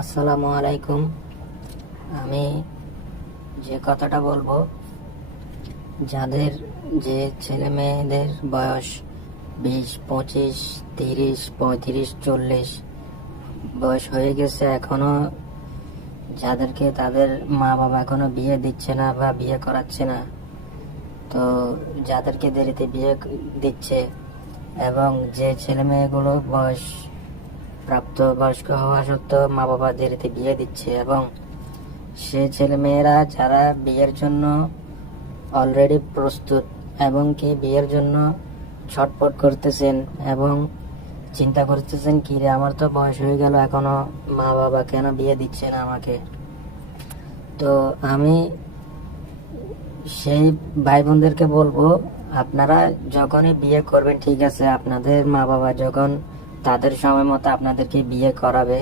আসসালামু আলাইকুম। আমি যে কথাটা বলবো, যাদের যে ছেলে মেয়েদের বয়স 20, 25, 30, 35, 40 বয়স হয়ে গেছে, এখনো যাদেরকে তাদের মা বাবা এখনো বিয়ে দিচ্ছে না বা বিয়ে করাচ্ছে না, তো যাদেরকে দেরিতে বিয়ে দিচ্ছে এবং যে ছেলে মেয়েগুলো প্রাপ্তবয়স্ক হওয়া সত্ত্বেও মা বাবা দেরিতে বিয়ে দিচ্ছে, এবং সে ছেলে মেয়েরা যারা বিয়ের জন্য অলরেডি প্রস্তুত এবং কি বিয়ের জন্য ছটফট করতেছেন এবং চিন্তা করতেছেন কি রে, আমার তো বয়স হয়ে গেল, এখনো মা বাবা কেন বিয়ে দিচ্ছে না আমাকে। তো আমি সেই ভাই বোনদেরকে বলবো, আপনারা যখনই বিয়ে করবেন, ঠিক আছে, আপনাদের মা বাবা যখন তাদের সময় মতো আপনাদেরকে বিয়ে করাবে,